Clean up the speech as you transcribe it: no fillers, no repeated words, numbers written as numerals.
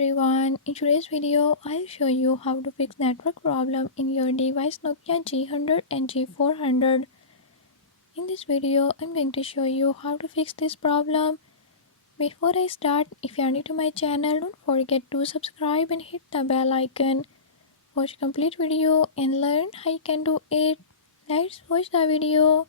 everyone, in today's video I'll show you how to fix network problem in your device Nokia G100 and G400. In this video I'm going to show you how to fix this problem. Before I start, if you are new to my channel, don't forget to subscribe and hit the bell icon. Watch complete video and learn how you can do it. Let's watch the video.